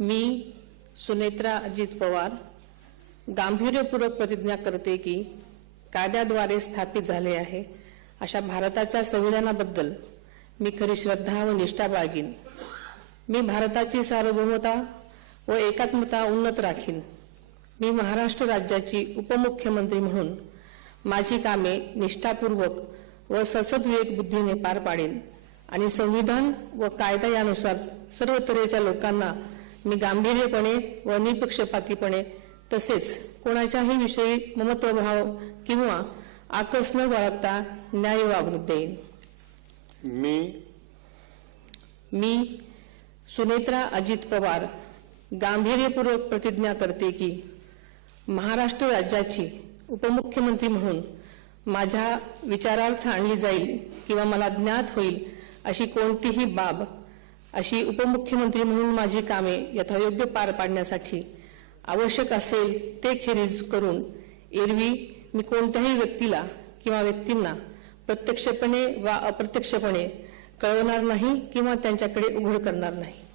मी सुनेत्रा अजित पवार गांभीर्यपूर्वक प्रतिज्ञा करते की कायद्याद्वारे स्थापित झाले आहे अशा भारताच्या संविधानाबद्दल मी खरी श्रद्धा व निष्ठा बाळगीन। मी भारताची सार्वभौमता व एकात्मता उन्नत राखीन। मी महाराष्ट्र राज्याची उपमुख्यमंत्री म्हणून माझी कामे निष्ठापूर्वक व सद्विवेक बुद्धीने पार पाडेन आणि संविधान व कायदा यानुसार सर्व तऱ्हेच्या लोकांना मी गांभीर्यपणे व निपक्षपातीपणे तसेच कोणाच्याही विषयी ममत्वभाव किंवा आकस न बाळगता न्याय वागणूक देईन। मी सुनेत्रा अजित पवार गांभीर्यपूर्वक प्रतिज्ञा करते की महाराष्ट्र राज्याची उपमुख्यमंत्री म्हणून माझ्या विचारार्थ आणली जाईल किंवा मला ज्ञात होईल अशी कोणतीही बाब अशी उपमुख्यमंत्री म्हणून माझी कामे यथायोग्य पार पाडण्यासाठी आवश्यक असेल ते खेरीज करून एरवी मी कोणत्याही व्यक्तीला किंवा व्यक्तींना प्रत्यक्षपणे वा अप्रत्यक्षपणे कळवणार नाही किंवा त्यांच्याकडे उघड करणार नाही।